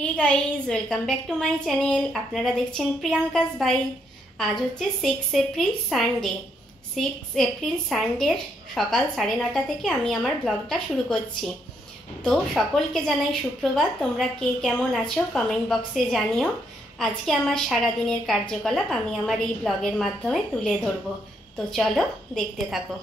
Hey guys welcome back to my channel. আপনারা দেখছেন Priyanka's ভাই। আজ হচ্ছে 6 এপ্রিল সানডে। 6 এপ্রিল সানডের সকাল 9:30 থেকে আমি আমার ব্লগটা শুরু করছি। তো সকলকে জানাই সুপ্রভাত। তোমরা কে কেমন আছো কমেন্ট বক্সে জানিও। আজকে আমার সারা দিনের কার্যকলাপ আমি আমার এই ব্লগের মাধ্যমে তুলে ধরবো। তো চলো দেখতে থাকো।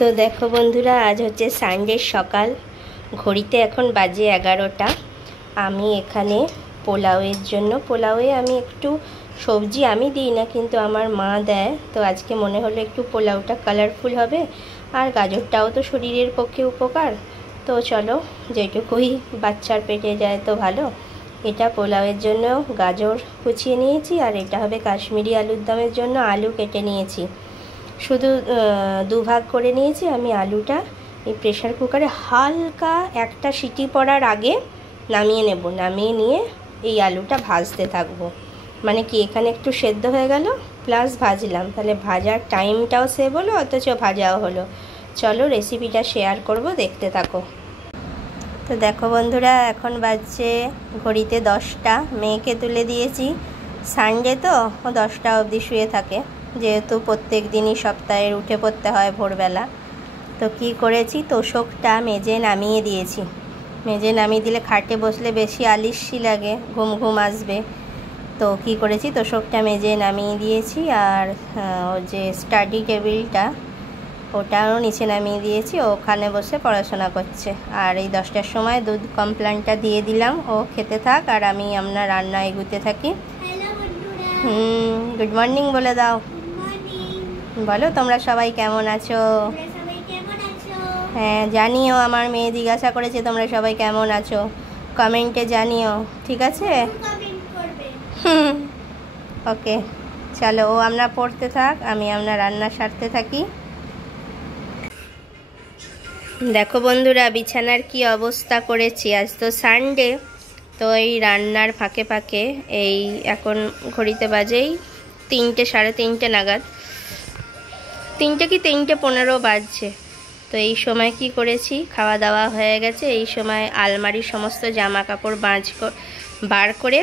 তো দেখো বন্ধুরা, আজ হচ্ছে সানডের সকাল। ঘড়িতে এখন বাজে 11টা। আমি এখানে পোলাওয়ের জন্য পোলাওয়ে আমি একটু সবজি আমি দিই না, কিন্তু আমার মা দেয়। তো আজকে মনে হলো একটু পোলাওটা কালারফুল হবে, আর গাজরটাও তো শরীরের পক্ষে উপকার। তো চলো, যেটুকুই বাচ্চার পেটে যায় তো ভালো। এটা পোলাওয়ের জন্য গাজর কুচিয়ে নিয়েছি, আর এটা হবে কাশ্মীরি আলুর দমের জন্য আলু কেটে নিয়েছি। শুধু দুভাগ করে নিয়েছি আমি আলুটা। এই প্রেশার কুকারে হালকা একটা সিটি পড়ার আগে নামিয়ে নেব। নামিয়ে নিয়ে এই আলুটা ভাজতে থাকবো। মানে কি, এখানে একটু সেদ্ধ হয়ে গেল প্লাস ভাজলাম, তাহলে ভাজার টাইমটাও সেভ হলো, অথচ ভাজাও হলো। চলো রেসিপিটা শেয়ার করব, দেখতে থাকো। তো দেখো বন্ধুরা, এখন বাজছে ঘড়িতে 10টা। মেয়েকে তুলে দিয়েছি। সানডে তো ও 10টা অবধি শুয়ে থাকে, যেহেতু প্রত্যেক দিনই সপ্তাহের উঠে পড়তে হয় ভোরবেলা। তো কি করেছি, তোশকটা মেজে নামিয়ে দিয়েছি। মেজে নামিয়ে দিলে খাটে বসলে বেশি আলিস্যি লাগে, ঘুম ঘুম আসবে। তো কি করেছি, তোশকটা মেজে নামিয়ে দিয়েছি। আর ওর যে স্টাডি টেবিলটা ওটাও নিচে নামিয়ে দিয়েছি। ওখানে বসে পড়াশোনা করছে। আর এই 10টার সময় দুধ কমপ্লানটা দিয়ে দিলাম, ও খেতে থাক আর আমি আপনার রান্না এগুতে থাকি। গুড মর্নিং বলে দাও। বলো তোমরা সবাই কেমন আছো। হ্যাঁ জানিও, আমার মেয়ে জিজ্ঞাসা করেছে তোমরা সবাই কেমন আছো, কমেন্টে জানিও, ঠিক আছে? ওকে চলো, ও আমরা পড়তে থাক, আমি আপনার রান্না সারতে থাকি। দেখো বন্ধুরা, বিছানার কি অবস্থা করেছি। আজ তো সানডে, তো এই রান্নার ফাঁকে ফাঁকে এই এখন ঘড়িতে বাজেই 3টে, 3:30 নাগাদ, 3টে কি 3:15 বাজছে। তো এই সময় কি করেছি, খাওয়া দাওয়া হয়ে গেছে। এই সময় আলমারির সমস্ত জামা কাপড় বার করে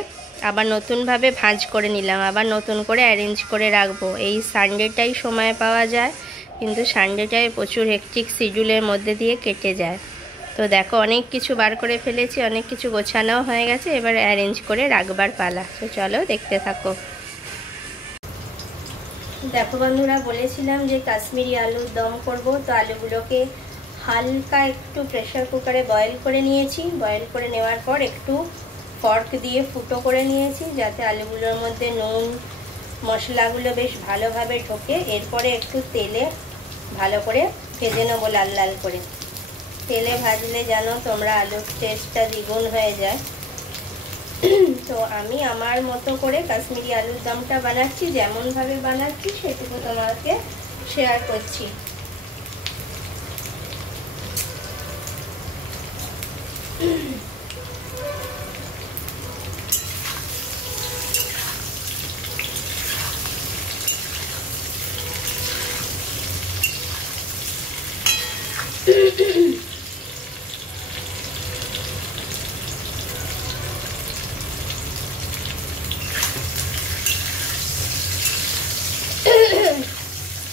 আবার নতুনভাবে ভাঁজ করে নিলাম, আবার নতুন করে অ্যারেঞ্জ করে রাখবো। এই সানডেটাই সময় পাওয়া যায়, কিন্তু সানডেটায় প্রচুর হেকটিক শিডিউলের মধ্যে দিয়ে কেটে যায়। তো দেখো, অনেক কিছু বার করে ফেলেছি, অনেক কিছু গোছানো হয়ে গেছে, এবার অ্যারেঞ্জ করে রাখবার পালা। তো চলো দেখতে থাকো। দেখো বন্ধুরা, বলেছিলাম যে কাশ্মীরি আলুর দম করব। তো আলুগুলোকে হালকা একটু প্রেশার কুকারে বয়েল করে নিয়েছি। বয়েল করে নেওয়ার পর একটু ফর্ক দিয়ে ফুটো করে নিয়েছি, যাতে আলুগুলোর মধ্যে নুন মশলাগুলো বেশ ভালোভাবে ঢোকে। এরপরে একটু তেলে ভালো করে ভেজে নেবো, লাল লাল করে। তেলে ভাজলে জানো তোমরা আলুর টেস্টটা দ্বিগুণ হয়ে যায়। তো আমি আমার মতো করে কাশ্মীরি আলুর দমটা বানাচ্ছি, যেমনভাবে বানাচ্ছি সেটুকু তোমাকে শেয়ার করছি।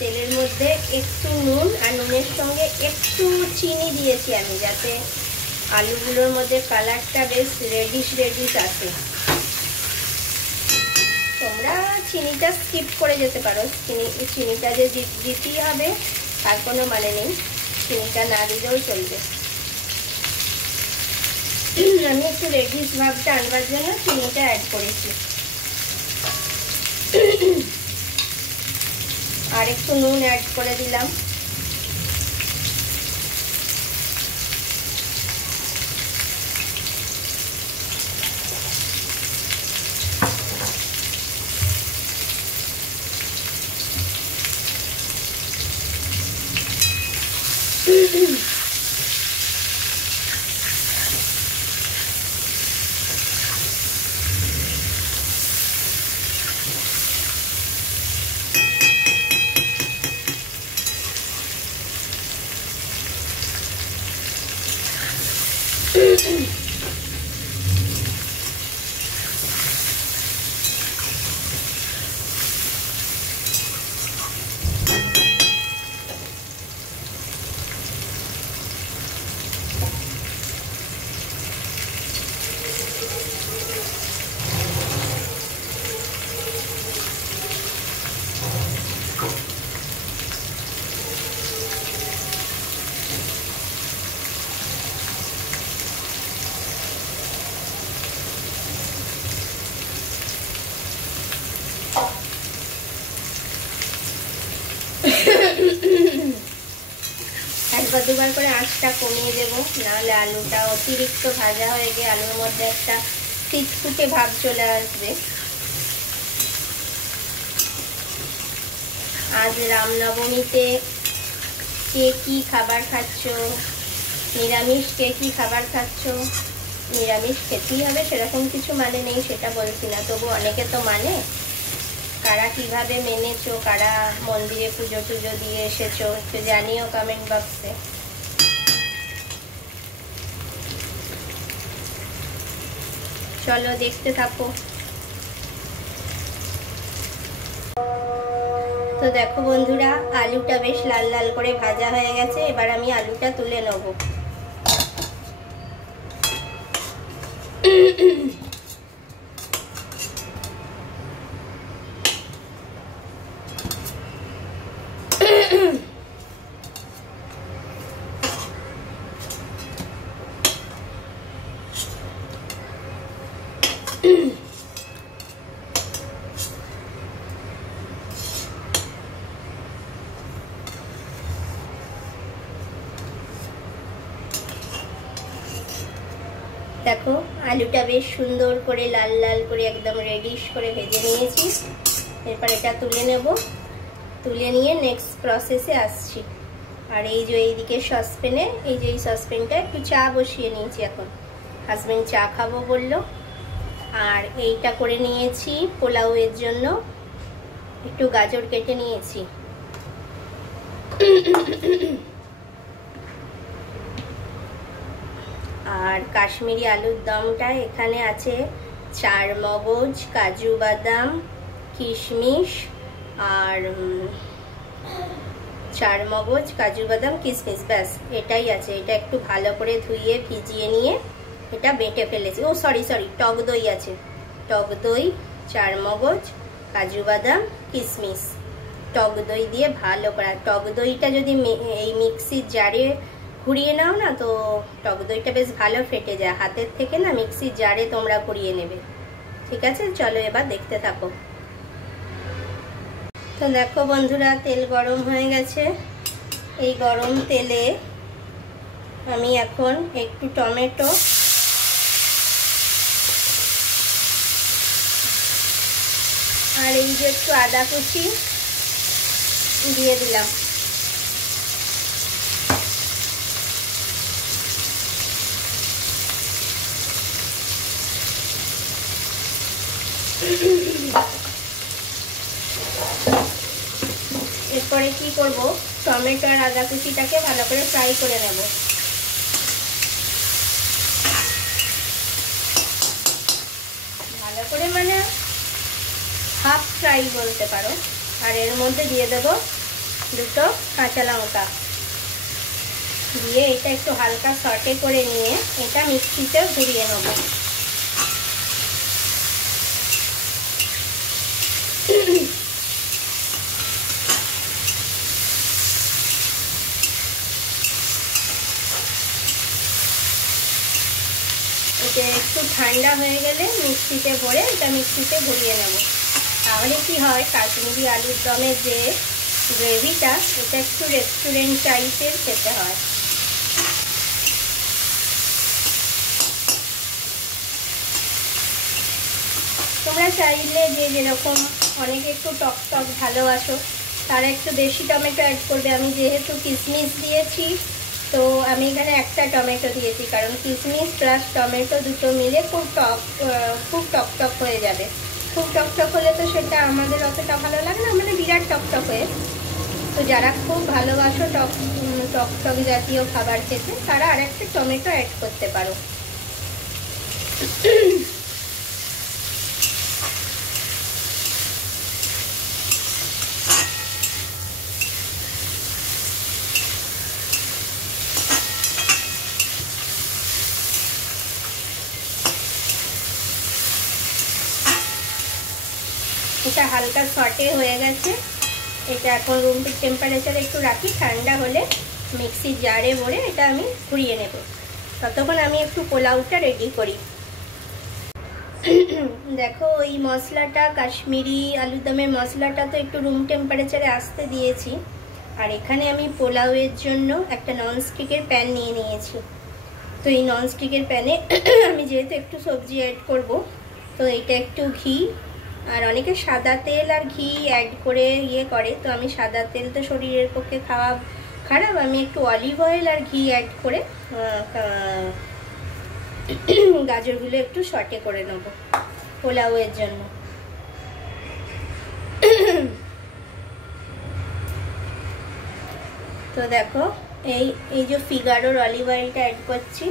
তেলের মধ্যে একটু নুন, আর নুনের সঙ্গে একটু চিনি দিয়েছি আমি, যাতে আলুগুলোর মধ্যে কালারটা বেশ রেডিশ আসে। তোমরা চিনিটা স্কিপ করে যেতে পারো, চিনিটা যে দিতেই হবে তার কোনো মানে নেই, চিনিটা না দিলেও চলবে। আমি একটু রেডিশ ভাবটা আনবার জন্য চিনিটা অ্যাড করেছি। আর একটু নুন অ্যাড করে দিলাম। একবার দুবার করে আঁচটা কমিয়ে দেব, নাহলে আলুটা অতিরিক্ত ভাজা হয়ে গিয়ে আলুর মধ্যে একটা চিটকুটে ভাব চলে আসবে। আজ রামনবমীতে কে কি খাবার খাচ্ছ, নিরামিষ কে কি খাবার খাচ্ছ, নিরামিষ খেতেই হবে সেরকম কিছু মানে নেই সেটা বলছি না, তবু অনেকে তো মানে। কারা কিভাবে মেনেছো, কারা মন্দিরে পুজো টুজো দিয়ে এসেছো একটু জানিও কমেন্ট বক্সে। চলো দেখতে থাকো। তো দেখো বন্ধুরা, আলুটা বেশ লাল লাল করে ভাজা হয়ে গেছে। এবার আমি আলুটা তুলে নেব। দেখো আলুটা বেশ সুন্দর করে লাল লাল করে একদম রেডিশ করে ভেজে নিয়েছি। এরপর এটা তুলে নেব, তুলে নিয়ে নেক্সট প্রসেসে আসছি। আর এই যে এইদিকে সসপ্যানে, এই যে এই সসপ্যানটা একটু চা বসিয়ে নিয়েছি, এখন হাজবেন্ড চা খাবো বললো। আর এইটা করে নিয়েছি পোলাওয়ের জন্য, একটু গাজর কেটে নিয়েছি। আর কাশ্মীরি আলুর দমটা এখানে আছে 4 মগজ, কাজু বাদাম, কিশমিশ, আর 4 মগজ, কাজু বাদাম, কিশমিশ, ব্যাস এটাই আছে। এটা একটু ভালো করে ধুইয়ে ভিজিয়ে নিয়ে এটা বেটে ফেলেছি। ও সরি, টক দই আছে, টক দই, 4 মগজ, কাজু বাদাম, কিশমিশ, টক দই দিয়ে ভালো করে। টক দইটা যদি এই মিক্সির জারে ঘুরিয়ে নাও না, তো টক দইটা বেশ ভালো ফেটে যায় হাতের থেকে না, মিক্সির জারে তোমরা ঘুরিয়ে নেবে। ঠিক আছে, চলো এবার দেখতে থাকো। তো দেখো বন্ধুরা, তেল গরম হয়ে গেছে। এই গরম তেলে আমি এখন একটু টমেটো আর এই যে একটু আদা কুচি দিয়ে দিলাম। এরপরে কি করব, টমেটো আর আদা কুচিটাকে ভালো করে ফ্রাই করে নেব। ভালো করে মানে হাফ ফ্রাই বলতে পারো। আর এর মধ্যে দিয়ে দেব 2 কাঁচা লঙ্কা, দিয়ে এটা একটু হালকা সটে করে নিয়ে এটা মিক্সিতে ঘুরিয়ে নেব। এটা একটু ঠান্ডা হয়ে গেলে মিক্সিতে ভরে এটা মিক্সিতে ঘুরিয়ে নেব। তাহলে কি হয়, কাশ্মীরি আলুর দমের যে গ্রেভিটা, এটা একটু রেস্টুরেন্ট টাইপের খেতে হয়। তোমরা চাইলে যে যেরকম, অনেকে একটু টক টক ভালোবাসো তারা একটু বেশি টমেটো অ্যাড করবে। আমি যেহেতু কিশমিশ দিয়েছি, তো আমি এখানে একটা টমেটো দিয়েছি, কারণ কিশমিশ প্লাস টমেটো দুটো মিলে খুব টক টক হয়ে যাবে। খুব টক টক হলে তো সেটা আমাদের অতটা ভালো লাগে না, মানে বিরাট টক টক হয়ে। তো যারা খুব ভালোবাসো টক টক জাতীয় খাবার খেতে, তারা আর একটা টমেটো অ্যাড করতে পারো। এটা হালকা সটে হয়ে গেছে। এটা এখন রুম টেম্পারেচারে একটু রাখি, ঠান্ডা হলে মিক্সির জারে ভরে এটা আমি ঘুরিয়ে নেব। ততক্ষণ আমি একটু পোলাওটা রেডি করি। দেখো, ওই মশলাটা, কাশ্মীরি আলুদমের মশলাটা তো একটু রুম টেম্পারেচারে আসতে দিয়েছি। আর এখানে আমি পোলাওয়ের জন্য একটা ননস্টিকের প্যান নিয়ে নিয়েছি। তো এই ননস্টিকের প্যানে আমি যেহেতু একটু সবজি অ্যাড করব, তো এটা একটু ঘি, আর অনেকে সাদা তেল আর ঘি অ্যাড করে করে, তো আমি সাদা তেল তো শরীরের পক্ষে খাওয়া খারাপ, আমি একটু অলিভ অয়েল আর ঘি অ্যাড করে গাজরগুলো একটু সটে করে নেব পোলাওয়ের জন্য। তো দেখো, এই যে ফিগারোর অলিভ অয়েলটা অ্যাড করছি।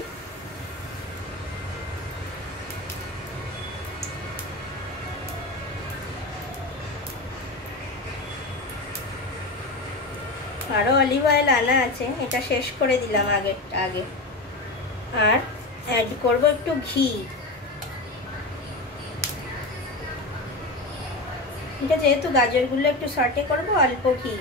আরও অলিভ অয়েল আনা আছে, এটা শেষ করে দিলাম আগে। আর অ্যাড করব একটু ঘি। এটা যেহেতু গাজরগুলো একটু সটে করব, অল্প ঘি।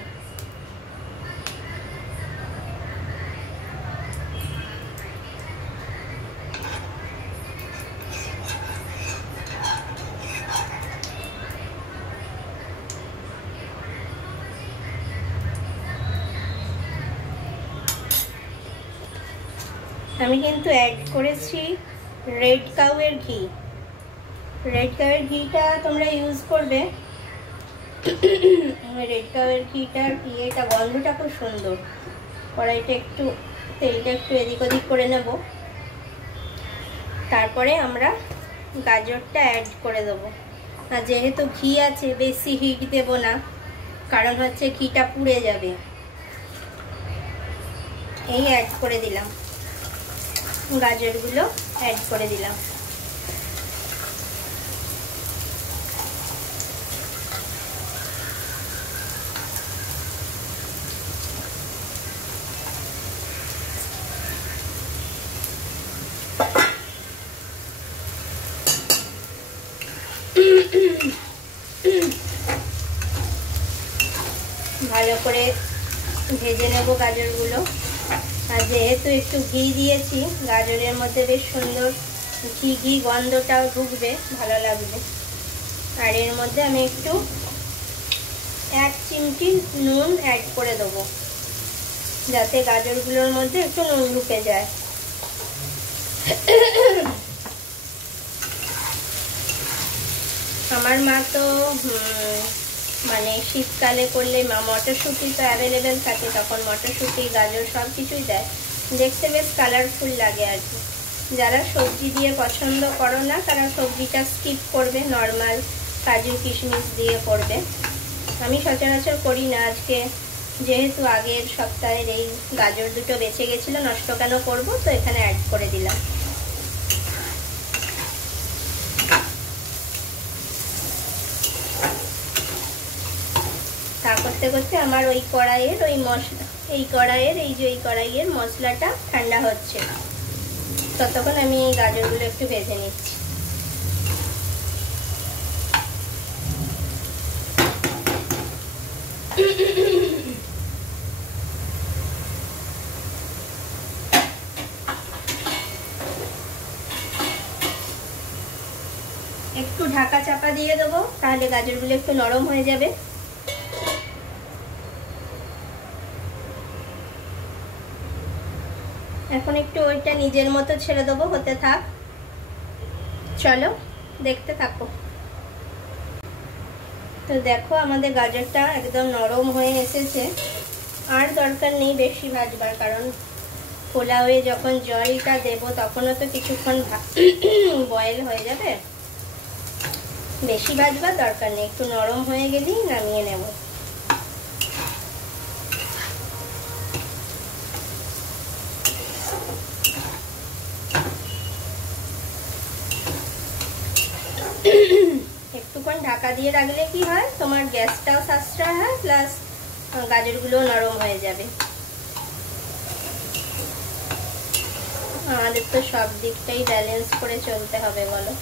আমি কিন্তু অ্যাড করেছি রেড কাউয়ের ঘি। রেড কাউয়ের ঘিটা তোমরা ইউজ করবে। রেড কাউয়ের ঘিটার ইয়েটা, গন্ধটা খুব সুন্দর। কড়াইটা একটু, তেলটা একটু এদিক ওদিক করে নেব। তারপরে আমরা গাজরটা অ্যাড করে দেবো। আর যেহেতু ঘি আছে, বেশি হিট দেব না, কারণ হচ্ছে ঘিটা পুড়ে যাবে। এই অ্যাড করে দিলাম, গাজরগুলো অ্যাড করে দিলাম। ভালো করে ভেজে নেব গাজরগুলো। আর যেহেতু একটু ঘি দিয়েছি, গাজরের মধ্যে বেশ সুন্দর ঘি গন্ধটাও ঢুকবে, ভালো লাগবে। আর এর মধ্যে আমি একটু 1 চিমটি নুন অ্যাড করে দেবো, যাতে গাজরগুলোর মধ্যে একটু নুন ঢুকে যায়। আমার মা তো মানে শীতকালে করলে মটরশুঁটি তো অ্যাভেলেবেল থাকে, তখন মটরশুঁটি, গাজর সব কিছুই দেয়, দেখতে বেশ কালারফুল লাগে আর কি। যারা সবজি দিয়ে পছন্দ করো না, তারা সবজিটা স্কিপ করবে, নর্মাল কাজু কিশমিশ দিয়ে করবে। আমি সচরাচর করি না। আজকে যেহেতু আগের সপ্তাহের এই গাজর দুটো বেঁচে গেছিলো, নষ্ট কেন করব, তো এখানে অ্যাড করে দিলাম। তা করতে করতে আমার ওই কড়াইয়ের কড়াইয়ের মশলাটা ঠান্ডা হচ্ছে, ততক্ষণ আমি এই গাজরগুলো একটু ভেজে নিচ্ছি। একটু ঢাকা চাপা দিয়ে দেবো, তাহলে গাজরগুলো একটু নরম হয়ে যাবে। এখন একটু ওইটা নিজের মতো ছেড়ে দেবো, হতে থাক। চলো দেখতে থাকো। তো দেখো আমাদের গাজরটা একদম নরম হয়ে এসেছে। আর দরকার নেই বেশি ভাজবার, কারণ পোলাওয়ে যখন জলটা দেব তখনও তো কিছুক্ষণ বয়েল হয়ে যাবে। বেশি ভাজবার দরকার নেই, একটু নরম হয়ে গেলেই নামিয়ে নেব। একটুক্ষণ ঢাকা দিয়ে রাখলে কি হয়, তোমার গ্যাসটাও সাশ্রয় হয়, প্লাস গাজরগুলো নরম হয়ে যাবে। আমাদের তো সব দিকটাই ব্যালেন্স করে চলতে হবে বলো।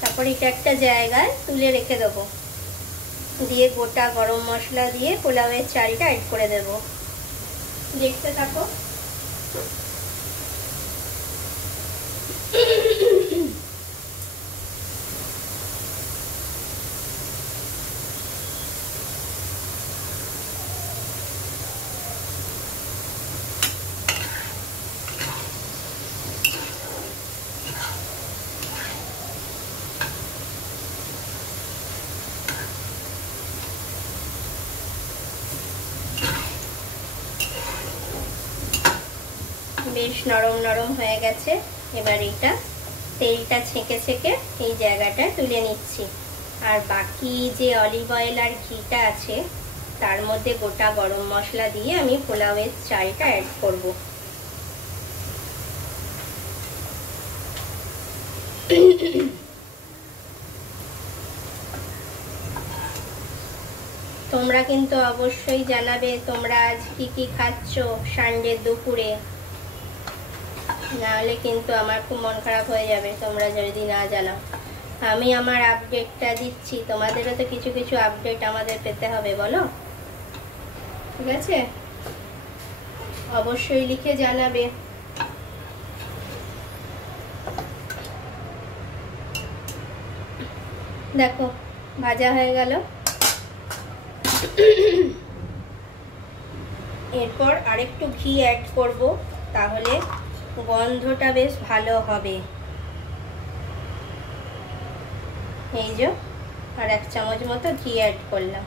তারপর এটা একটা জায়গায় তুলে রেখে দেবো, দিয়ে গোটা গরম মশলা দিয়ে পোলাওয়ের চালটা অ্যাড করে দেবো। দেখতে থাকো। বেশ নরম নরম হয়ে গেছে। এবার এটা তেলটা ছেঁকে ছেঁকে এই জায়গাটায় তুলে নিচ্ছি। আর বাকি যে অলিভ অয়েল আর ঘিটা আছে তার মধ্যে গোটা গরম মশলা দিয়ে আমি পোলাওয়ের চালটা অ্যাড করব। তোমরা কিন্তু অবশ্যই জানাবে তোমরা আজ কি কি খাচ্ছ সানডে দুপুরে, নাহলে কিন্তু আমার খুব মন খারাপ হয়ে যাবে তোমরা যদি না জানাও। আমি আমার আপডেটটা দিচ্ছি, তোমাদেরও তো কিছু কিছু আপডেট আমাদের পেতে হবে বলো, ঠিক আছে? অবশ্যই লিখে জানাবে। দেখো ভাজা হয়ে গেল। এরপর আরেকটু ঘি অ্যাড করব, তাহলে গন্ধটা বেশ ভালো হবে। এই যে আর 1 চামচ মতো ঘি অ্যাড করলাম।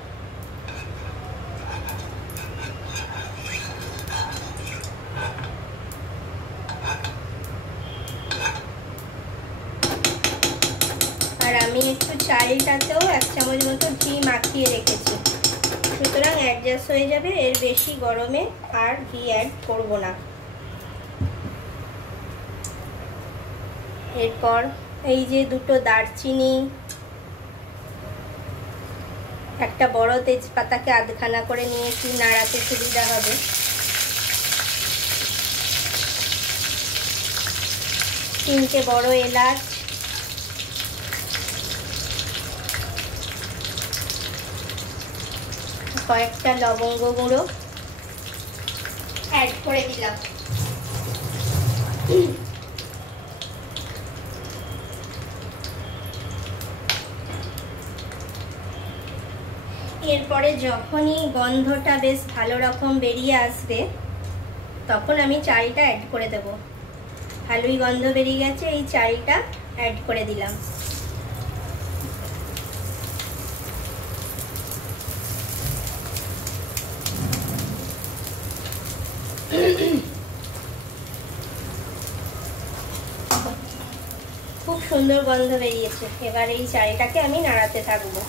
আর আমি একটু চালটাতেও 1 চামচ মতো ঘি মাখিয়ে রেখেছি, সুতরাং অ্যাডজাস্ট হয়ে যাবে। এর বেশি গরমে আর ঘি অ্যাড করব না। এরপর এই যে দুটো দারচিনি, একটা বড় তেজপাতাকে আধখানা করে নিয়েছি, নাড়াতে সুবিধা হবে। তিনটে বড় এলাচ, কয়েকটা লবঙ্গ গুঁড়ো অ্যাড করে দিলাম। এরপরে যখনই গন্ধটা বেশ ভালো রকম বেরিয়ে আসবে তখন আমি চালটা অ্যাড করে দেব। ভালোই গন্ধ বেরিয়ে গেছে, এই চালটা অ্যাড করে দিলাম। খুব সুন্দর গন্ধ বেরিয়েছে। এবার এই চালটাকে আমি নাড়াতে থাকবো।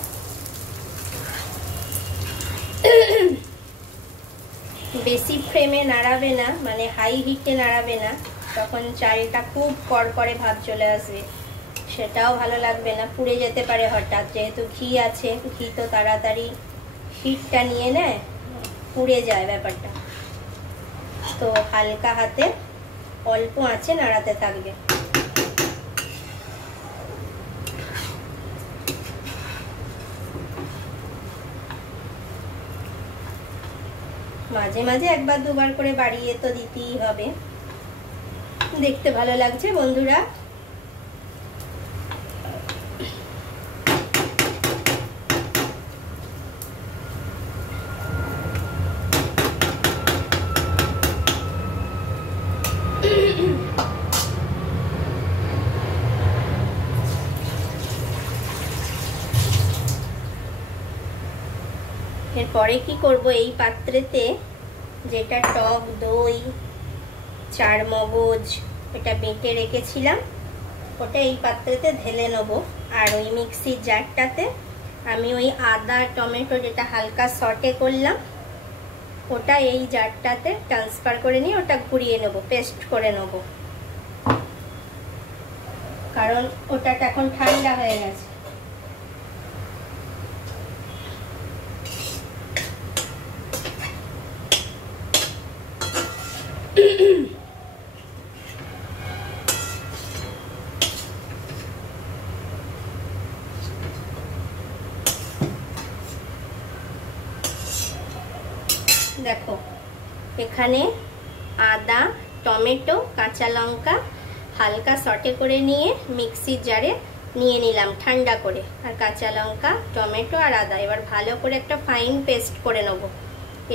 বেশি ফ্লেমে নাড়াবে না, মানে হাই হিটে নাড়াবে না, তখন চালটা খুব কড়কড়ে ভাব চলে আসবে, সেটাও ভালো লাগবে না, পুড়ে যেতে পারে হঠাৎ। যেহেতু ঘি আছে, ঘি তো তাড়াতাড়ি হিটটা নিয়ে নেয়, পুড়ে যায় ব্যাপারটা। তো হালকা হাতে অল্প আঁচে নাড়াতে থাকবে। মাঝে মাঝে একবার দুবার করে বাড়িয়ে তো দিতেই হবে, দেখতে ভালো লাগছে বন্ধুরা। এরপরে কি করব, এই পাত্রেতে যেটা টক দই, চার মগজ এটা বেটে রেখেছিলাম ওটা এই পাত্রেতে ঢেলে নেব। আর ওই মিক্সির জারটাতে আমি ওই আদা টমেটো যেটা হালকা সটে করলাম ওটা এই জারটাতে ট্রান্সফার করে নিয়ে ওটা ঘুরিয়ে নেব, পেস্ট করে নেব, কারণ ওটাটা এখন ঠান্ডা হয়ে গেছে। দেখো এখানে আদা টমেটো কাঁচা লঙ্কা হালকা সটে করে নিয়ে মিক্সির জারে নিয়ে নিলাম ঠান্ডা করে, আর কাঁচা লঙ্কা টমেটো আর আদা এবার ভালো করে একটা ফাইন পেস্ট করে নেব।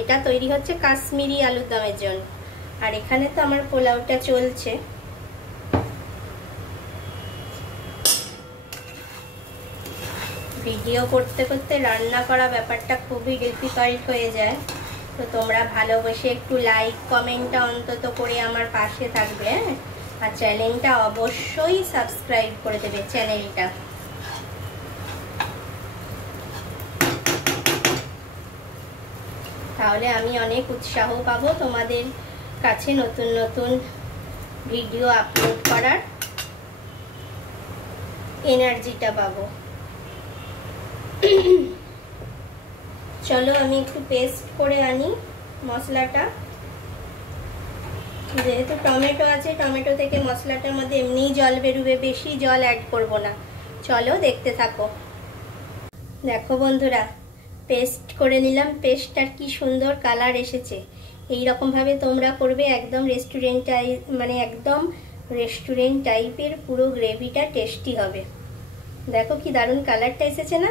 এটা তৈরি হচ্ছে কাশ্মীরি আলুর দমের জন্য। আর এখানে তো আমার পোলাওটা চলছে। ভিডিও করতে করতে রান্না করা ব্যাপারটা খুবই ডিফিকাল্ট হয়ে যায়, তো তোমরা ভালোবেসে একটু লাইক কমেন্টটা অন্তত করে আমার পাশে থাকবে, আর চ্যানেলটা অবশ্যই সাবস্ক্রাইব করে দেবে চ্যানেলটা। তাহলে আমি অনেক উৎসাহ পাবো তোমাদের কাছে নতুন নতুন ভিডিও আপলোড করার এনার্জিটা পাবো। চলো আমি একটু পেস্ট করে আনি মশলাটা। যেহেতু টমেটো আছে, টমেটো থেকে মশলাটার মধ্যে এমনিই জল বেরোবে, বেশি জল অ্যাড করব না। চলো দেখতে থাকো। দেখো বন্ধুরা, পেস্ট করে নিলাম, পেস্টটার কি সুন্দর কালার এসেছে। এই রকম ভাবে তোমরা করবে, একদম রেস্টুরেন্ট টাইপের পুরো গ্রেভিটা টেস্টি হবে। দেখো কি দারুণ কালারটা এসেছে না?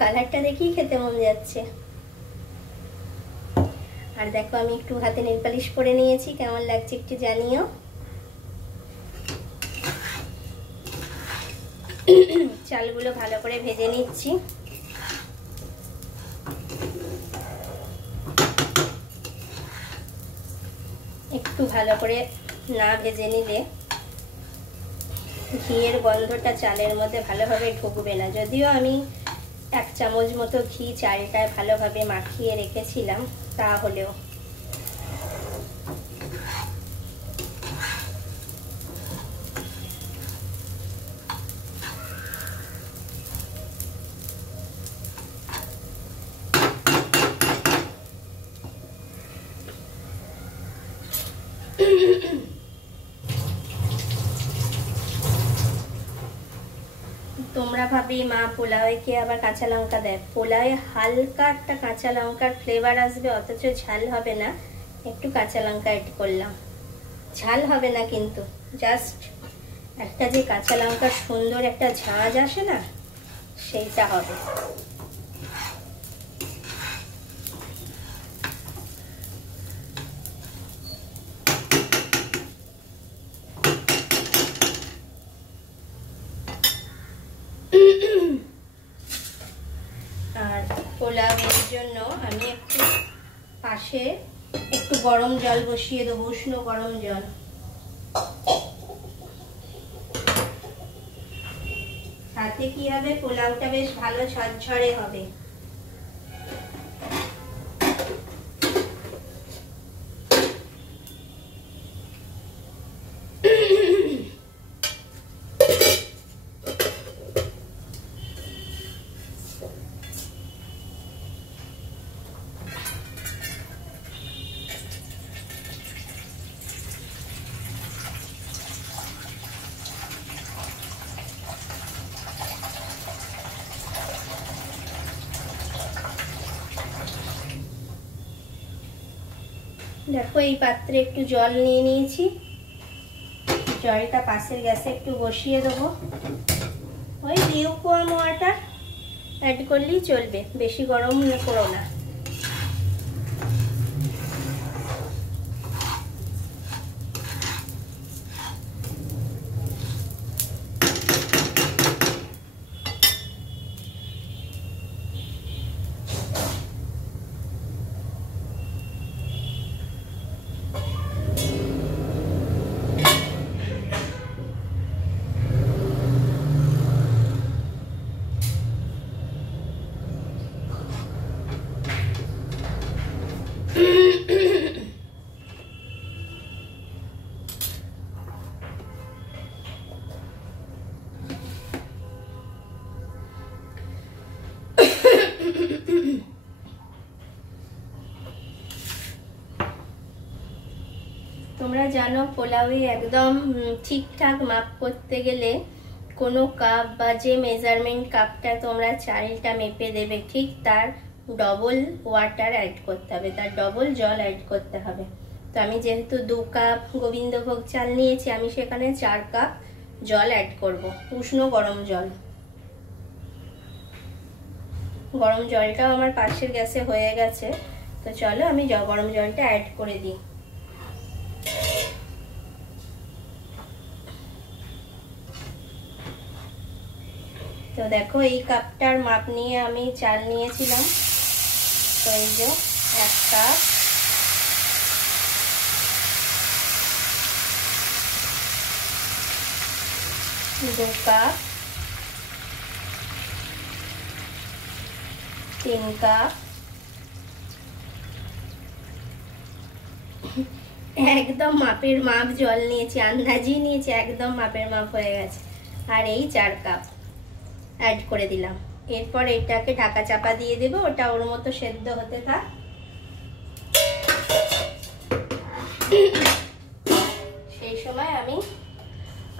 কালারটা দেখেই খেতে মন যাচ্ছে। আর দেখো আমি একটু হাতে নেল পালিশ করে নিয়েছি, কেমন লাগছে একটু জানিও। চালগুলো ভালো করে ভেজে নিচ্ছি। একটু ভালো করে না ভেজে নিলে ঘিয়ের গন্ধটা চালের মধ্যে ভালোভাবে ঢুকবে না। যদিও আমি 1 চামচ মতো ঘি চালটায় ভালোভাবে মাখিয়ে রেখেছিলাম, তাহলেও তোমরা ভাবি মা পোলাওয়ে কে আবার কাঁচা লঙ্কা দেয়। পোলাওয়ে হালকা একটা কাঁচা লঙ্কার ফ্লেভার আসবে, অথচ ঝাল হবে না। একটু কাঁচা লঙ্কা এড করলাম, ঝাল হবে না কিন্তু জাস্ট একটা যে কাঁচা লঙ্কার সুন্দর একটা ঝাঁজ আসে না, সেইটা হবে। আর পোলাওয়ের জন্য আমি একটু পাশে একটু গরম জল বসিয়ে দেবো, উষ্ণ গরম জল। তাতে কি হবে, পোলাওটা বেশ ভালো ঝরঝরে হবে। দেখো এই পাত্রে একটু জল নিয়ে নিয়েছি, জলটা পাশের গ্যাসে একটু বসিয়ে দেবো। ওই লিউকওয়ার্ম ওয়াটার অ্যাড করলেই চলবে, বেশি গরম করো না। তোমরা জানো পোলাওয়ে একদম ঠিকঠাক মাপ করতে গেলে কোনো কাপ বা যে মেজারমেন্ট কাপটা তোমরা চালটা মেপে দেবে ঠিক তার ডবল ওয়াটার অ্যাড করতে হবে, তার ডবল জল অ্যাড করতে হবে। তো আমি যেহেতু 2 কাপ গোবিন্দভোগ চাল নিয়েছি, আমি সেখানে 4 কাপ জল অ্যাড করব, উষ্ণ গরম জল। গরম জলটাও আমার পাশের গ্যাসে হয়ে গেছে, তো চলো আমি গরম জলটা অ্যাড করে দিই। তো দেখো এই কাপটার মাপ নিয়ে আমি চাল নিয়েছিলাম, তো এই যে 1 কাপ, 2 কাপ, 3 কাপ, একদম মাপের মাপ জল নিয়েছি, আন্দাজই নিয়েছি, একদম মাপের মাপ হয়ে গেছে। আর এই 4 কাপ অ্যাড করে দিলাম। এরপর এটাকে ঢাকা চাপা দিয়ে দেবো, ওটা ওর মতো সেদ্ধ হতে থাক। সেই সময় আমি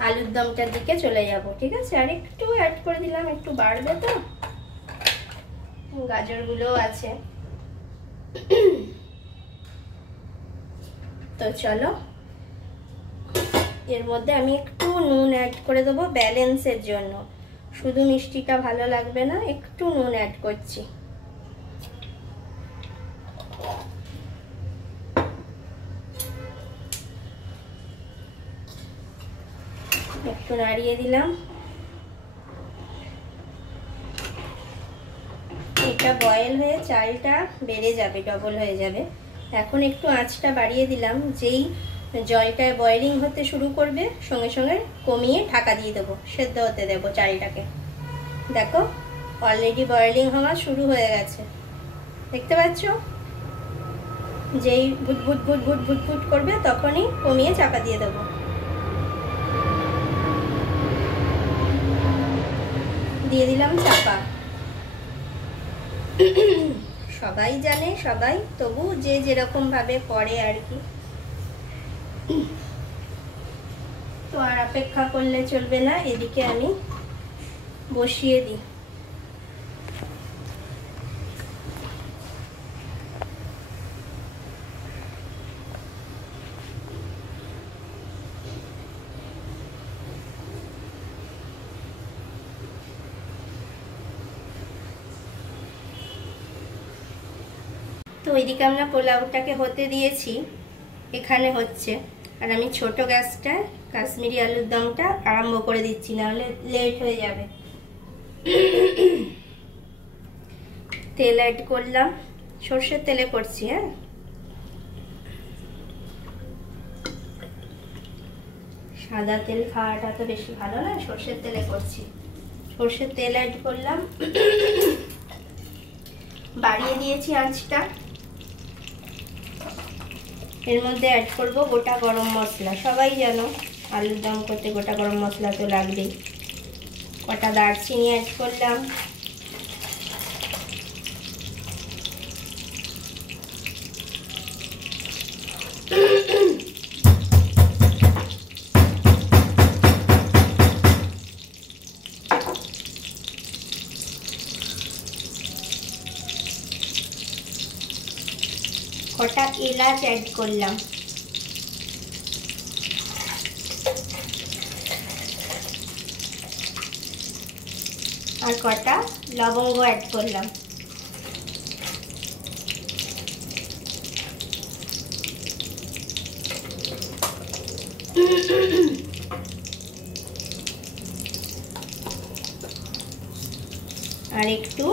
আলুর দমটার দিকে চলে যাব, ঠিক আছে? আর একটু অ্যাড করে দিলাম, একটু বাড়বে তো, গাজরগুলো আছে। তো চলো এর মধ্যে আমি একটু নুন অ্যাড করে দেবো ব্যালেন্সের জন্য, শুধু মিষ্টিটা ভালো লাগবে না, একটু নুন অ্যাড করছি। একটু নাড়িয়ে দিলাম। এটা বয়েল হয়ে চালটা বেড়ে যাবে, ডবল হয়ে যাবে। এখন একটু আঁচটা বাড়িয়ে দিলাম, যেই জলটা বয়েলিং হতে শুরু করবে সঙ্গে সঙ্গে কমিয়ে ঢাকা দিয়ে দেবো, সেদ্ধ হতে দেবো চালটাকে। দেখো অলরেডি বয়েলিং হওয়া শুরু হয়ে গেছে, দেখতে পাচ্ছ? যেই ভুট ভুট ভুট ভুট ভুট ভুট করবে তখনই কমিয়ে চাপা দিয়ে দেবো। দিয়ে দিলাম চাপা। সবাই জানে, সবাই, তবু যে যেরকম ভাবে করে আর কি। তো আর অপেক্ষা করলে চলবে না, এদিকে আমি বসিয়ে দিই। তো ওইদিকে আমরা পোলাওটাকে হতে দিয়েছি, এখানে হচ্ছে, আর আমি ছোট গ্যাসটা কাশ্মীরি আলুর দমটা আরম্ভ করে দিচ্ছি, নাহলে লেট হয়ে যাবে। তেল অ্যাড করলাম, সর্ষের তেলে করছি। হ্যাঁ, সাদা তেল খাওয়াটা তো বেশি ভালো না, সর্ষের তেলে করছি। সর্ষের তেল অ্যাড করলাম, বাড়িয়ে দিয়েছি আঁচটা। এর মধ্যে অ্যাড করব গোটা গরম মশলা। সবাই জানো আলুর দম করতে গোটা গরম মশলা তো লাগবেই। কটা দারচিনি অ্যাড করলাম, কটা এলাচ অ্যাড করলাম, আর কটা লবঙ্গ অ্যাড করলাম। আর একটু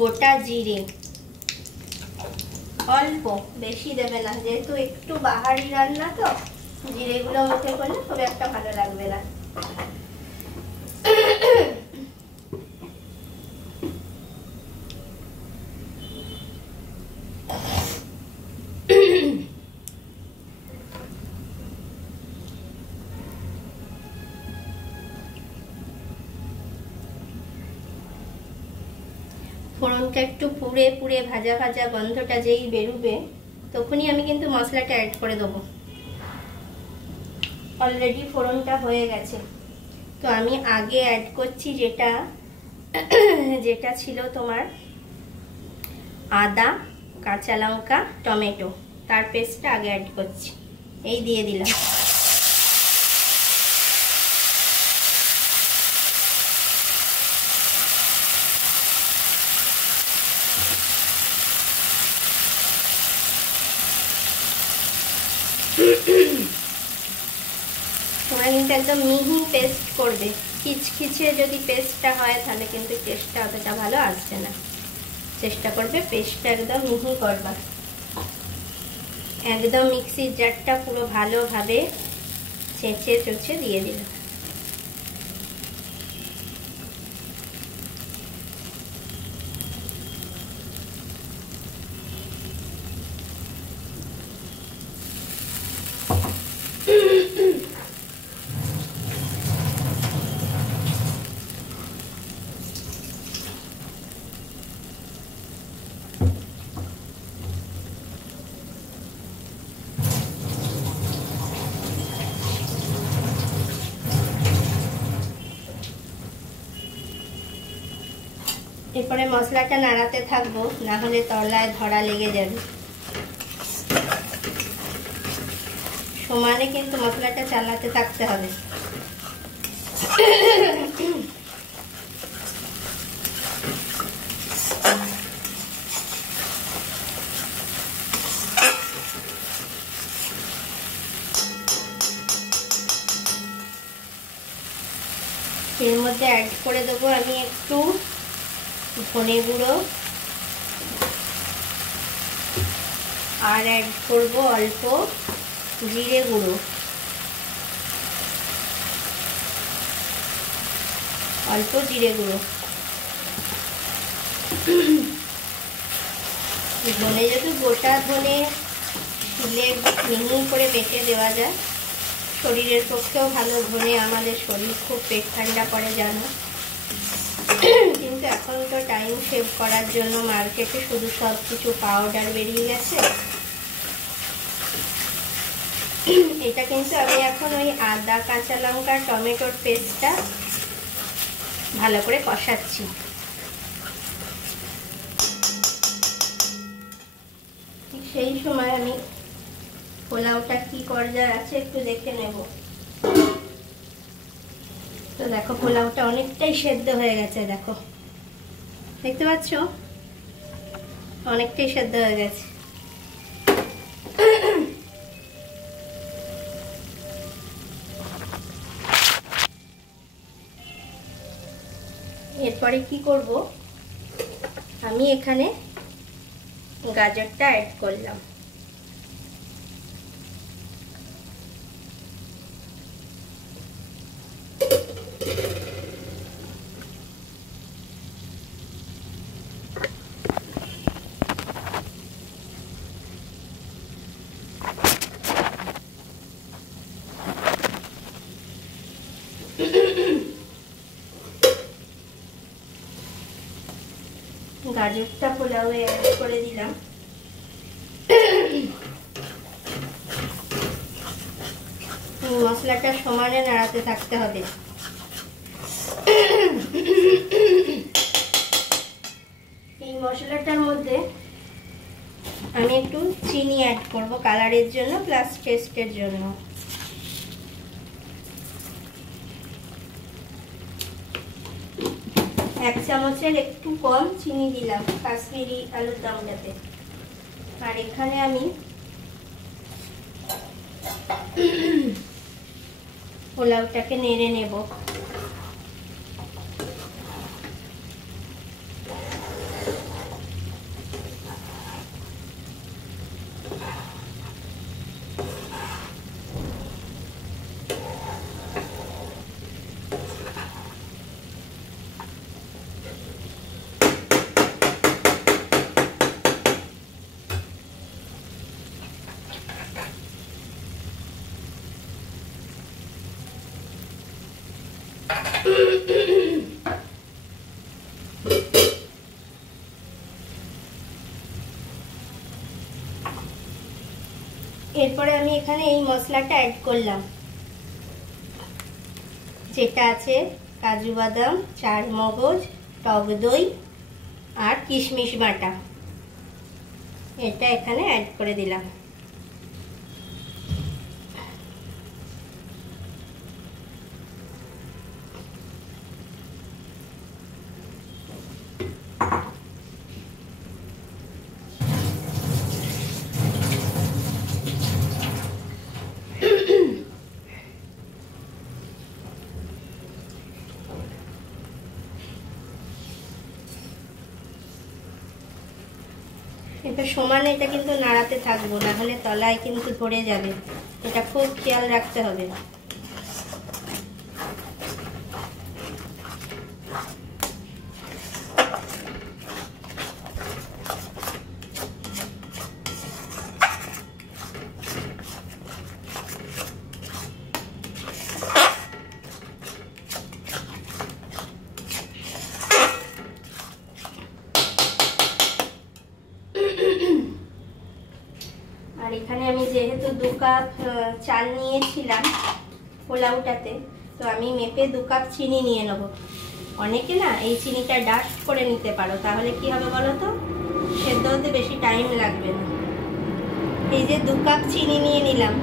গোটা জিরে, অল্প, বেশি দেবে না, যেহেতু একটু বাহারি রান্না তো জিরেগুলো মুখে করলে খুব একটা ভালো লাগবে না। ফোড়নটা একটু পুড়ে পুড়ে ভাজা ভাজা গন্ধটা যেই বেরোবে তখনই আমি কিন্তু মশলাটা অ্যাড করে দেবো। অলরেডি ফোড়নটা হয়ে গেছে, তো আমি আগে অ্যাড করছি যেটা ছিল তোমার আদা, কাঁচা লঙ্কা, টমেটো, তার পেস্টটা আগে অ্যাড করছি। এই দিয়ে দিলাম। তোমরা কিন্তু একদম মিহি পেস্ট করবে, খিচখিচে যদি পেস্টটা হয় তাহলে কিন্তু টেস্টটা অতটা ভালো আসছে না। চেষ্টা করবে পেস্টটা একদম মিহি করবা। একদম মিক্সির জারটা পুরো ভালোভাবে ছেঁচে চুচে দিয়ে দিলাম। এরপরে মশলাটা নাড়াতে থাকবো, না হলে তলায় ধরা লেগে যাবে। সমানে কিন্তু মশলাটা চালাতে থাকতে হবে। এর মধ্যে অ্যাড করে দেবো আমি একটু ধনে গুঁড়ো, আর অ্যাড করবো অল্প জিরে গুঁড়ো, ধনে যদি গোটা ধনে শিলে মিহি করে বেটে দেওয়া যায়, শরীরের পক্ষেও ভালো। ধনে আমাদের শরীর খুব পেট ঠান্ডা করে জানো, কিন্তু এখন তো টাইম সেভ করার জন্য মার্কেটে শুধু সব কিছু পাউডার বেরিয়ে গেছে। এটা কিন্তু আমি এখন ওই আদা, কাঁচা লঙ্কা, টমেটোর পেস্টটা ভালো করে কষাচ্ছি। সেই সময় আমি পোলাওটা কি পর্যায়ে আছে একটু দেখে নেব। তো দেখো পোলাওটা অনেকটাই সেদ্ধ হয়ে গেছে, দেখো দেখতে পাচ্ছ অনেকটাই সেদ্ধ হয়ে গেছে। এরপরে কি করব, আমি এখানে গাজরটা অ্যাড করলাম। গাজরটা পোলাওয়ে অ্যাড করে দিলাম। মশলাটা সমানে নাড়াতে থাকতে হবে। এই মশলাটার মধ্যে আমি একটু চিনি অ্যাড করব কালারের জন্য প্লাস টেস্টের জন্য। 1 চামচের একটু কম চিনি দিলাম কাশ্মীরি আলুর দমটাতে। আর এখানে আমি পোলাওটাকে নেড়ে নেব। এরপরে আমি এখানে এই মশলাটা অ্যাড করলাম, যেটা আছে কাজু বাদাম, চারমগজ, টক দই আর কিশমিশ বাটা। এটা এখানে অ্যাড করে দিলাম। এটা সমানে এটা কিন্তু নাড়াতে থাকবো, না হলে তলায় কিন্তু ধরে যাবে। এটা খুব খেয়াল রাখতে হবে। আর এখানে আমি যেহেতু 2 কাপ চাল নিয়েছিলাম পোলাওটাতে, তো আমি মেপে 2 কাপ চিনি নিয়ে নেব। অনেকে না এই চিনিটা ডাস্ট করে নিতে পারো, তাহলে কি হবে বলো তো, সেদ্ধ হতে বেশি টাইম লাগবে না। এই যে 2 কাপ চিনি নিয়ে নিলাম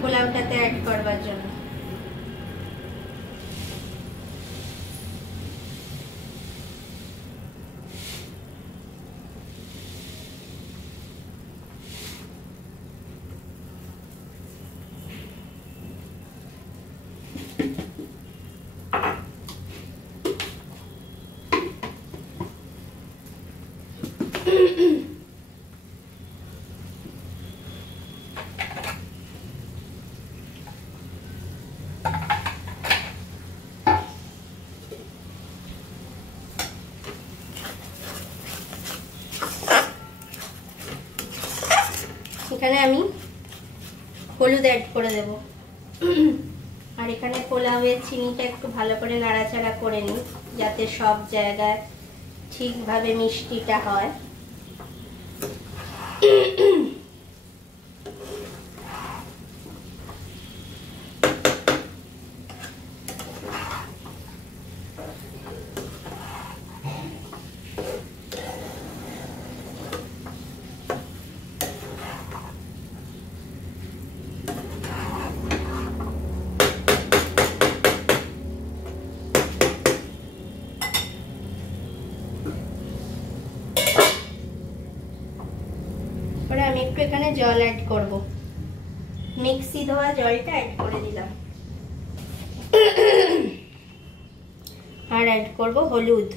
পোলাওটাতে অ্যাড করবার জন্য। এখানে আমি হলুদ অ্যাড করে দেব। আর এখানে পোলাওয়ের চিনিটা একটু ভালো করে নাড়াচাড়া করে নিই, যাতে সব জায়গায় ঠিকভাবে মিষ্টিটা হয়। আমি একটু এখানে জল অ্যাড করব, মিক্সি ধোয়া জলটা অ্যাড করে দিলাম। আর অ্যাড করব হলুদ।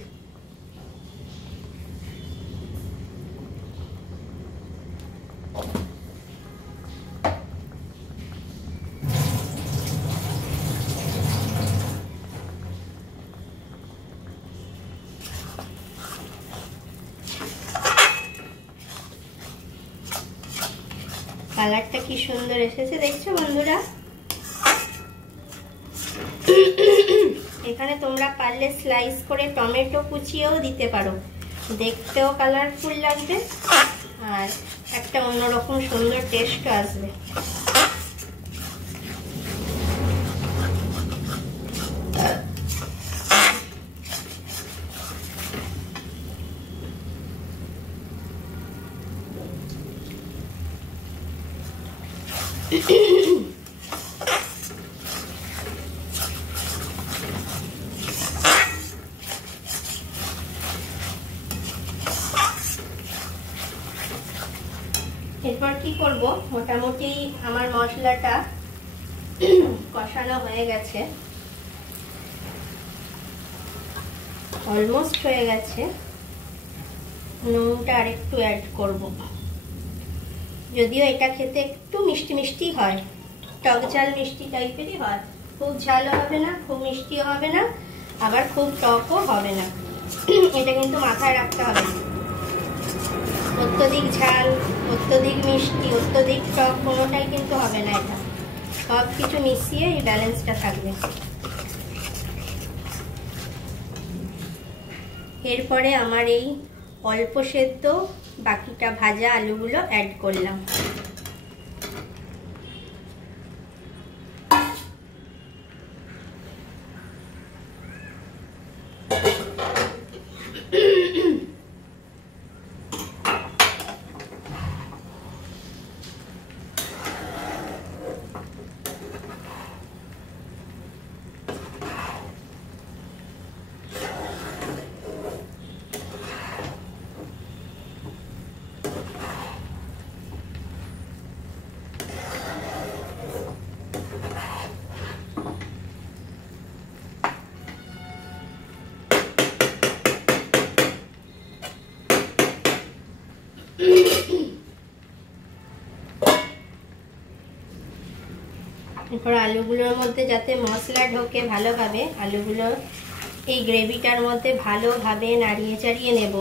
কালারটা কি সুন্দর এসেছে দেখছো বন্ধুরা। এখানে তোমরা পারলে স্লাইস করে টমেটো কুচিয়েও দিতে পারো, দেখতেও কালারফুল লাগবে আর একটা অন্যরকম সুন্দর টেস্টও আসবে। এরপর কি করব, মোটামুটি আমার মশলাটা কষানো হয়ে গেছে, অলমোস্ট হয়ে গেছে। নুনটা আরেকটু অ্যাড করব, যদিও এটা খেতে একটু মিষ্টি মিষ্টি হয়, টক ঝাল মিষ্টি টাইপেরই হয়। খুব ঝালও হবে না, খুব মিষ্টিও হবে না, আবার খুব টকও হবে না। এটা কিন্তু মাথায় রাখতে হবে, অত্যধিক ঝাল, অত্যধিক মিষ্টি, অত্যধিক টক কোনোটাই কিন্তু হবে না। এটা সব কিছু মিশিয়ে এই ব্যালেন্সটা থাকবে। এরপরে আমার এই অল্প সেদ্ধ বাকিটা ভাজা আলুগুলো অ্যাড করলাম। এরপর আলুগুলোর মধ্যে যাতে মশলা ঢোকে ভালোভাবে, আলুগুলো এই গ্রেভিটার মধ্যে ভালোভাবে নাড়িয়ে চাড়িয়ে নেব।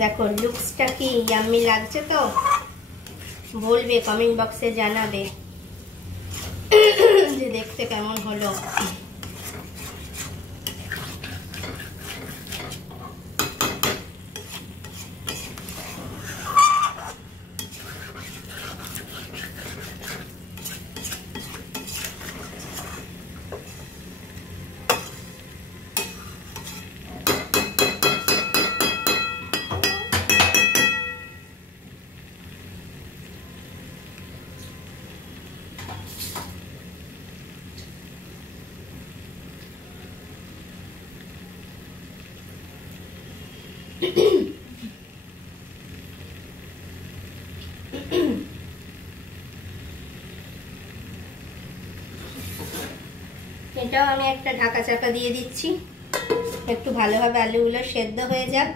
দেখো লুকসটা কি ইয়াম্মি লাগছে তো? বলবে, কমেন্ট বক্সে জানাবে যে দেখতে কেমন হলো। এটাও আমি একটা ঢাকা চাপা দিয়ে দিচ্ছি, একটু ভালোভাবে আলুগুলো সেদ্ধ হয়ে যাক।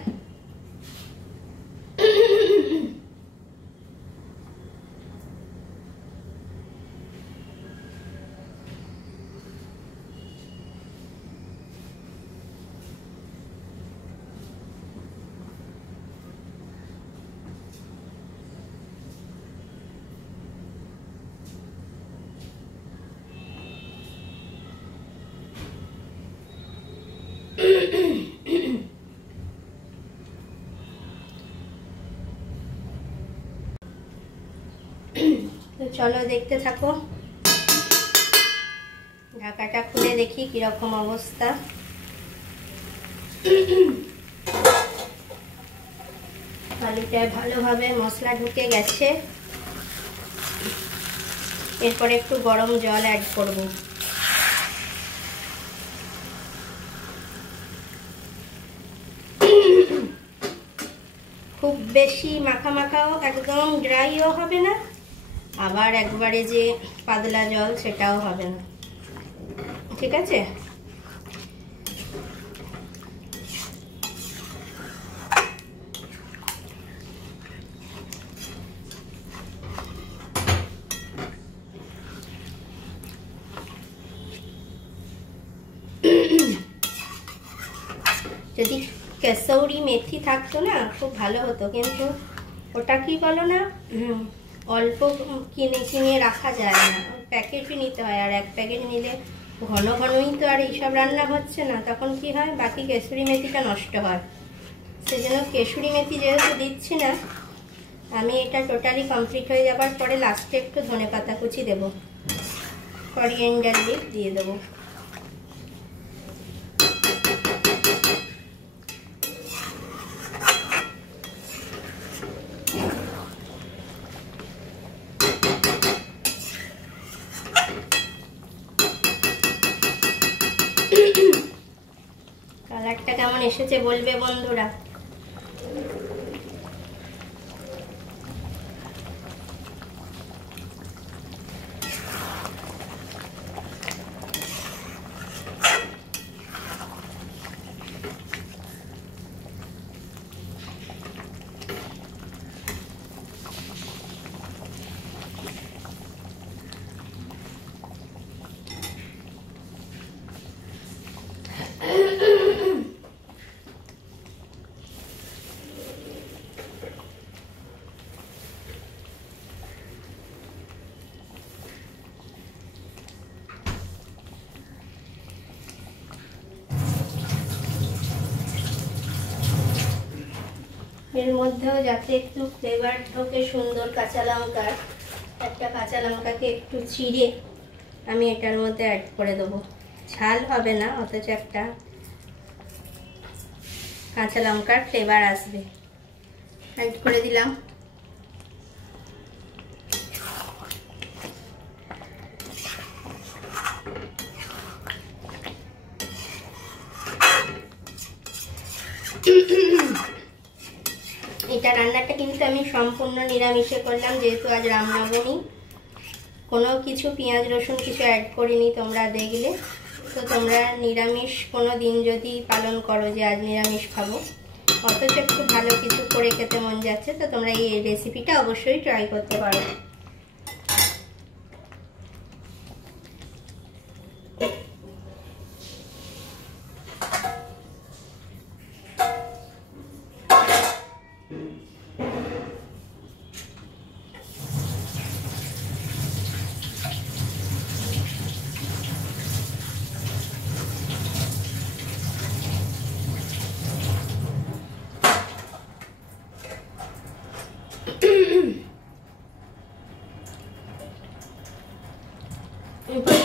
তো চলো দেখতে থাকো, ঢাকাটা খুলে দেখি কিরকম অবস্থা। আলুটায় ভালোভাবে মশলা ঢুকে গেছে। এরপরে একটু গরম জল অ্যাড করব। খুব বেশি মাখা মাখাও, একদম ড্রাইও হবে না, আবার একবারে যে পাতলা জল সেটাও হবে না, ঠিক আছে? যদি কেশৌরি মেথি থাকতো না খুব ভালো হতো, কিন্তু ওটা কি বলো না, অল্প কিনে রাখা যায় না, প্যাকেটই নিতে হয়। আর এক প্যাকেট নিলে ঘন ঘনই তো আর এইসব রান্না হচ্ছে না, তখন কি হয় বাকি কেশরি মেথিটা নষ্ট হয়। সেজন্য কেশরি মেথি যেহেতু দিচ্ছি না, আমি এটা টোটালি কমপ্লিট হয়ে যাবার পরে লাস্টে একটু ধনেপাতা কুচি দেবো, করিয়েন্ডার লিফ দিয়ে দেবো। কালারটা কেমন এসেছে বলবে বন্ধুরা। এর মধ্যেও যাতে একটু ফ্লেভার ঢোকে সুন্দর, কাঁচা লঙ্কার একটা কাঁচা লঙ্কাকে একটু চিড়ে আমি এটার মধ্যে অ্যাড করে দেবো। ঝাল হবে না, অথচ একটা কাঁচা লঙ্কার ফ্লেভার আসবে। অ্যাড করে দিলাম। এটা রান্নাটা কিন্তু আমি সম্পূর্ণ নিরামিষে করলাম, যেহেতু আজ রামনবমী। কোনো কিছু পেঁয়াজ রসুন কিছু অ্যাড করিনি, তোমরা দেখলে। তো তোমরা নিরামিষ কোনো দিন যদি পালন করো যে আজ নিরামিষ খাবো, অথচ একটু ভালো কিছু করে খেতে মন যাচ্ছে, তো তোমরা এই রেসিপিটা অবশ্যই ট্রাই করতে পারো।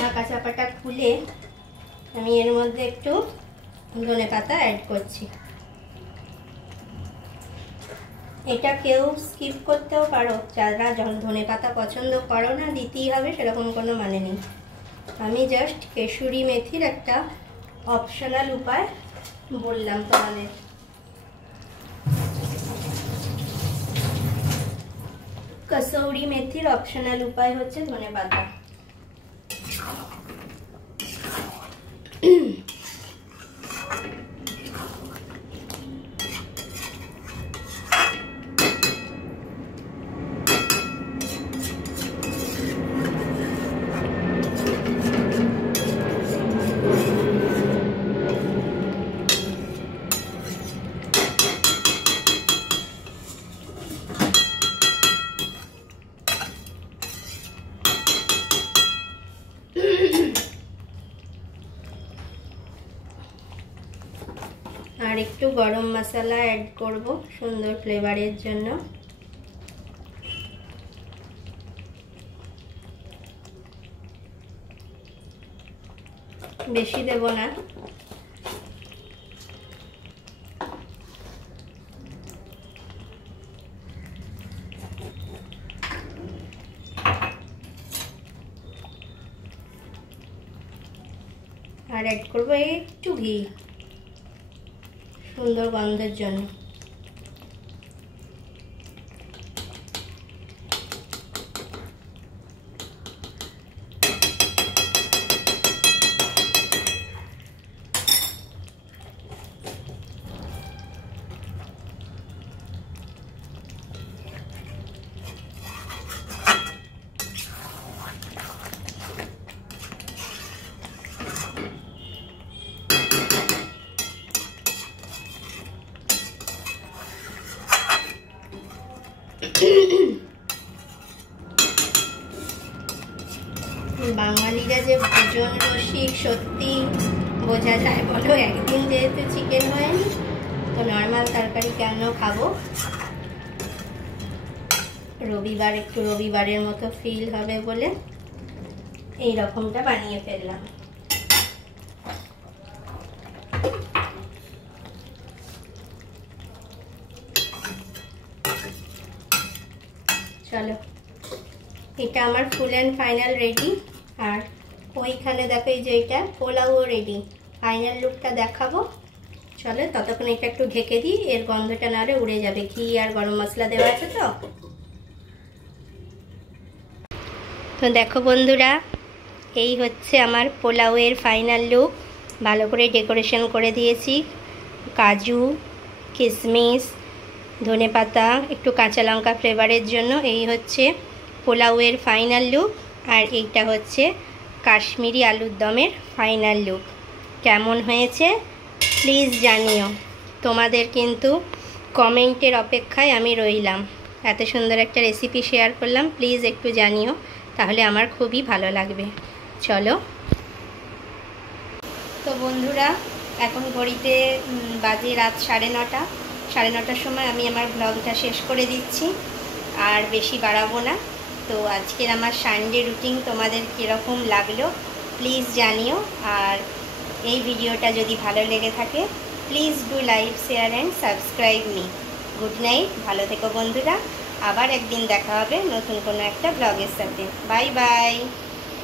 ঢাকা চাপাটা খুলে আমি এর মধ্যে একটু ধনেপাতা অ্যাড করছি। এটা কেউ স্কিপ করতেও পারো, যারা ধনেপাতা পছন্দ করো না দিতেই হবে সেরকম কোনো মানে নেই। আমি জাস্ট কেশরি মেথির একটা অপশনাল উপায় বললাম তোমাদের। কসৌরি মেথির অপশনাল উপায় হচ্ছে ধনেপাতা। আর একটু গরম মশলা অ্যাড করব সুন্দর ফ্লেভারের জন্য। বেশি দেব না। আর অ্যাড করব একটু ঘি সুন্দর গন্ধের জন্য। বাঙালিরা যে ভোজন রসিক সত্যি বোঝা যায় বলো। একদিন যেহেতু চিকেন হয়নি, তো নর্মাল তরকারি কেন খাবো। রবিবার একটু রবিবারের মতো ফিল হবে বলে এই রকমটা বানিয়ে ফেললাম। চলো, এটা আমার ফুল অ্যান্ড ফাইনাল রেডি। আর ওইখানে দেখো এই যে এটা পোলাও রেডি। ফাইনাল লুকটা দেখাবো। চলো ততক্ষণ এটা একটু ঢেকে দিই, এর গন্ধটা না হলে উড়ে যাবে। ঘি আর গরম মশলা দেওয়া আছে তো দেখো বন্ধুরা, এই হচ্ছে আমার পোলাওয়ের ফাইনাল লুক। ভালো করে ডেকোরেশন করে দিয়েছি, কাজু, কিশমিশ, ধনেপাতা, একটু কাঁচা লঙ্কা ফ্লেভারের জন্য। এই হচ্ছে পোলাওয়ের ফাইনাল লুক। আর এইটা হচ্ছে কাশ্মীরি আলুর দমের ফাইনাল লুক। কেমন হয়েছে প্লিজ জানিও। তোমাদের কিন্তু কমেন্টের অপেক্ষায় আমি রইলাম। এত সুন্দর একটা রেসিপি শেয়ার করলাম, প্লিজ একটু জানিও, তাহলে আমার খুবই ভালো লাগবে। চলো, তো বন্ধুরা এখন ঘড়িতে বাজে রাত 9:30। 9:30টার সময় আমি আমার ব্লগটা শেষ করে দিচ্ছি, আর বেশি বাড়াবো না। তো আজকের আমার সানডে রুটিন তোমাদের কীরকম লাগলো প্লিজ জানিও। আর এই ভিডিওটা যদি ভালো লেগে থাকে please do like, share and subscribe me. Good night, ভালো থেকো বন্ধুরা। আবার একদিন দেখা হবে নতুন কোনো একটা ব্লগের সাথে। Bye bye.